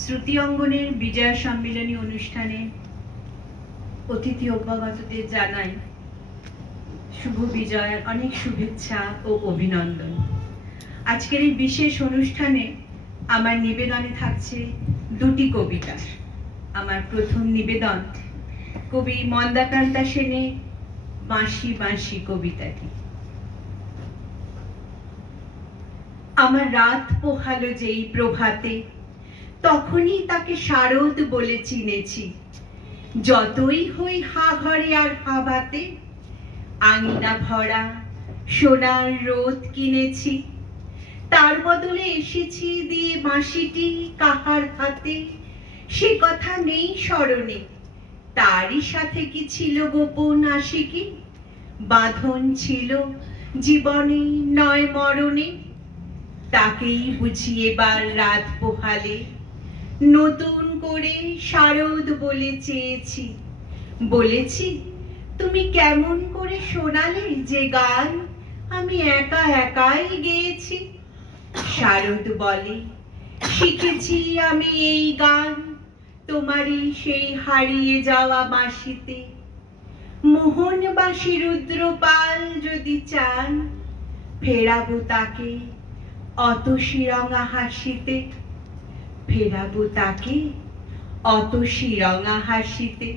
শ্রুতি অঙ্গনের বিজয়া সম্মিলনী অনুষ্ঠানে অতিথি অভ্যাগতদের জানাই শুভ বিজয়ের অনেক শুভেচ্ছা ও অভিনন্দন। আজকের এই বিশেষ অনুষ্ঠানে আমার নিবেদনে থাকছে দুটি কবিতা। আমার প্রথম নিবেদন কবি মন্দাক্রান্তা সেনের বাঁশি বাঁশি কবিতাটি। আমার রাত পোহালো যেই প্রভাতে, তখনই তাকে শারদ বলে চিনেছি। যতই হই হা ঘরে আর হা ভাতে, আঙিনা ভরা সোনার রোদ কিনেছি। তার বদলে এসেছি দিয়ে বাঁশিটি কাহার হাতে, সে কথা নেই স্মরণে। তারই সাথে কি ছিল গোপন আশিকি, বাঁধন ছিল জীবনে নয় মরণে। তাকেই বুঝি এবার রাত পোহালে নতুন করে শারদ বলে চেয়েছি। বলেছি, তুমি কেমন করে শোনালে যে গান আমি একা একাই গেয়েছি। শারদ বলে, শিখেছি আমি এই গান তোমারই সেই হারিয়ে যাওয়া বাঁশিতে। মোহনবাসী রুদ্রপাল যদি চান, ফেরাবো তাকে অতসী রঙা হাসিতে। ফেরাবো তাকে অতসী রঙা হাসিতে।